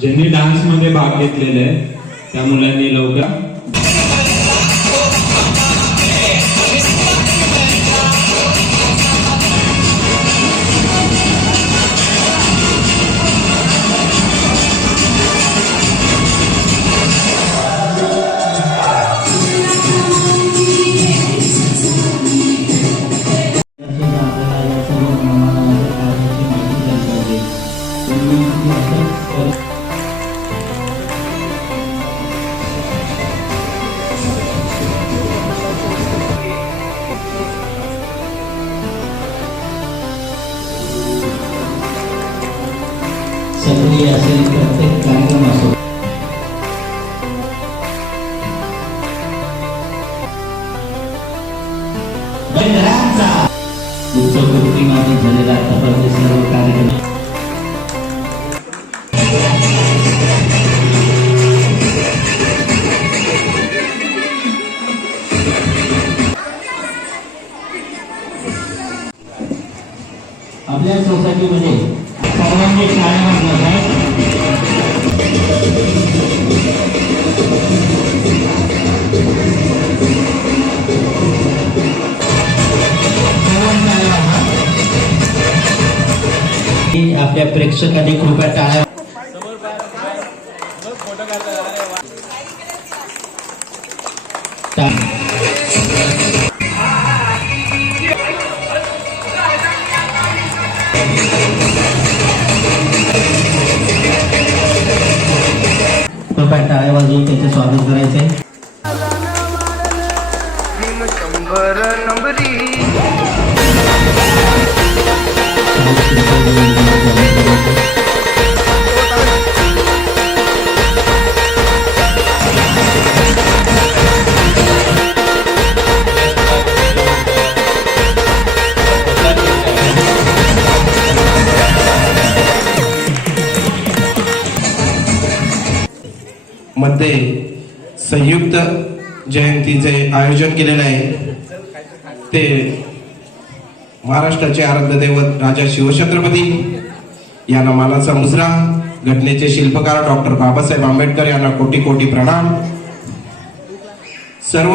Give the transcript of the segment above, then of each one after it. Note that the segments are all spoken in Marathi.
ज्यांनी डान्समध्ये भाग घेतलेला आहे त्या मुलांनी लवकर सक्रिय असेल प्रत्येक कार्यक्रम असो. उत्सव झालेला आतापर्यंत सर्व कार्यक्रम. आपल्या सोसायटीमध्ये आपल्या प्रेक्षकांनी कृपया टाळ्या. कृपया टाळ्या वाजवून त्यांचे स्वागत करायचे शंभर नंबरी. संयुक्त जयंतीचे आयोजन केलेलं आहे. ते महाराष्ट्राचे आराध्य दैवत राजा शिवछत्रपती यांना मानाचा मुजरा घटनेचे शिल्पकार डॉक्टर बाबासाहेब आंबेडकर यांना कोटी कोटी प्रणाम. सर्व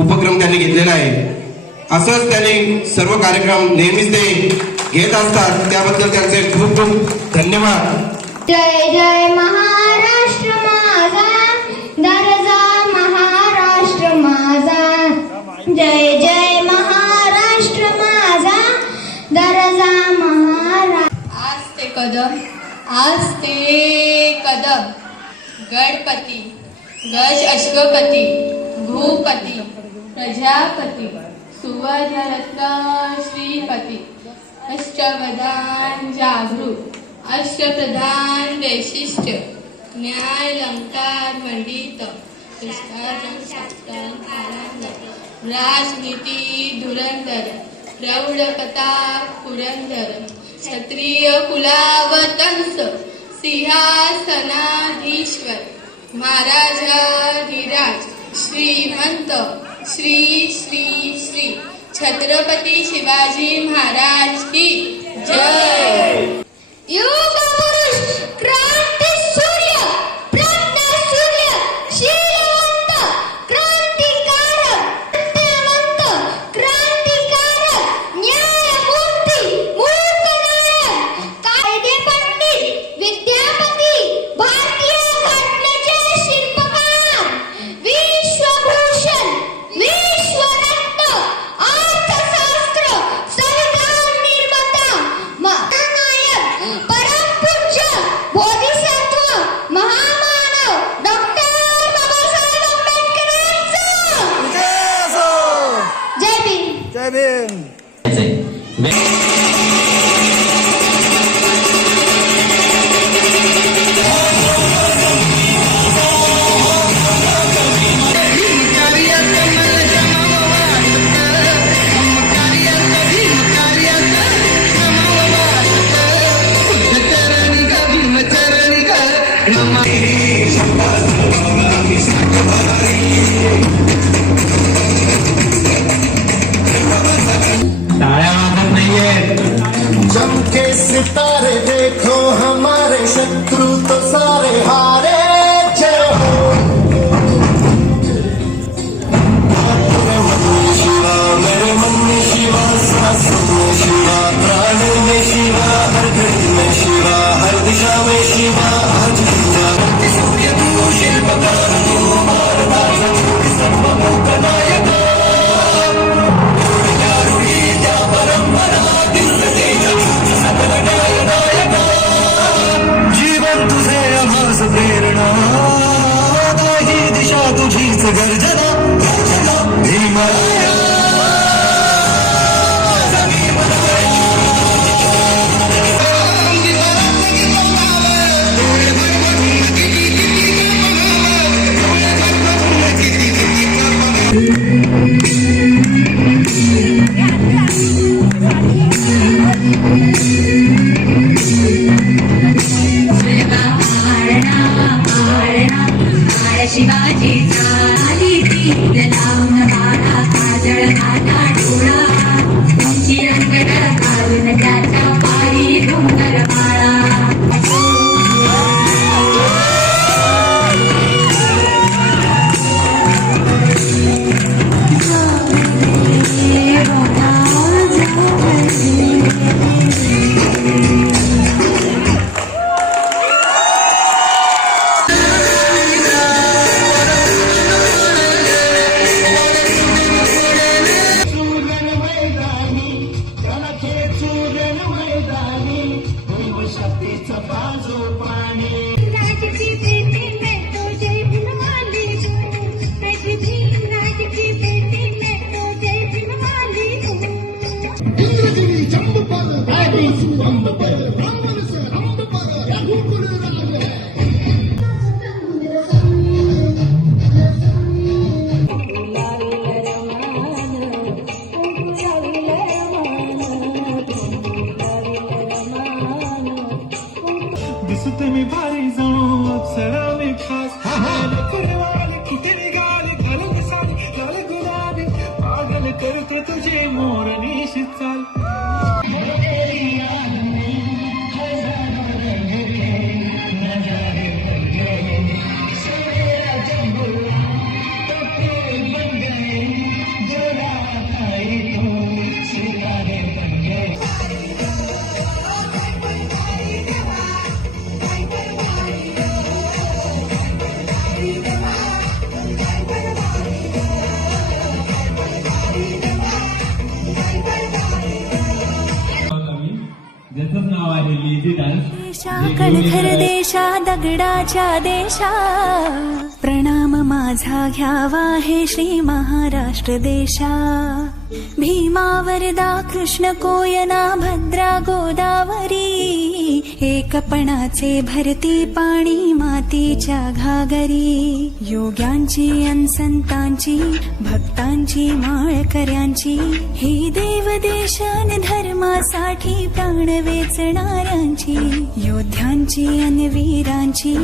उपक्रम त्यांनी घेतलेला आहे. असंच त्यांनी सर्व कार्यक्रम नेहमीच ते घेत असतात. त्याबद्दल त्यांचे खूप खूप धन्यवाद. जय जय महाराष्ट्र दर्जा महाराष्ट्र माझा. जय जय महाराष्ट्र माझा. दर्जा महाराष्ट्र. आज ते कदम आज ते कदम. गणपती गज अश्वपती भूपती प्रजापती सुवर्णरत्न श्रीपती. अष्टवधान जागृत अष्टप्रधान वैशिष्ट्य. न्याय अलंकार मंडित राजनीती धुरंधर प्रौढ कथा पुरंदर क्षत्रिय कुलावतंस सिंहासनाधीश्वर महाराजाधिराज श्रीमंत श्री श्री श्री छत्रपती शिवाजी महाराज की जय! टाळ्या देशा कणखर देशा दगडाच्या देशा प्रणाम माझा घ्यावा हे श्री महाराष्ट्र देशा. भीमावरदा कृष्ण कोयना भद्रा गोदावरी. एकपणाचे भरती पाणी मातीच्या घागरी. योग्यांची अन संतांची भक्तांची माळकऱ्यांची. ही देव देशान धर्मासाठी प्राण वेचणाऱ्यांची. योद्ध्यांची अन वीरांची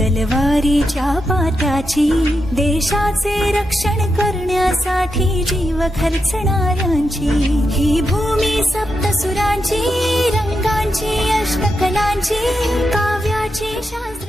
तलवारीच्या पात्याची देशाचे रक्षण करण्यासाठी जीव खर्चणाऱ्यांची ही भूमी सप्तसुरांची रंगांची अष्टकलांची काव्याची शास्त्र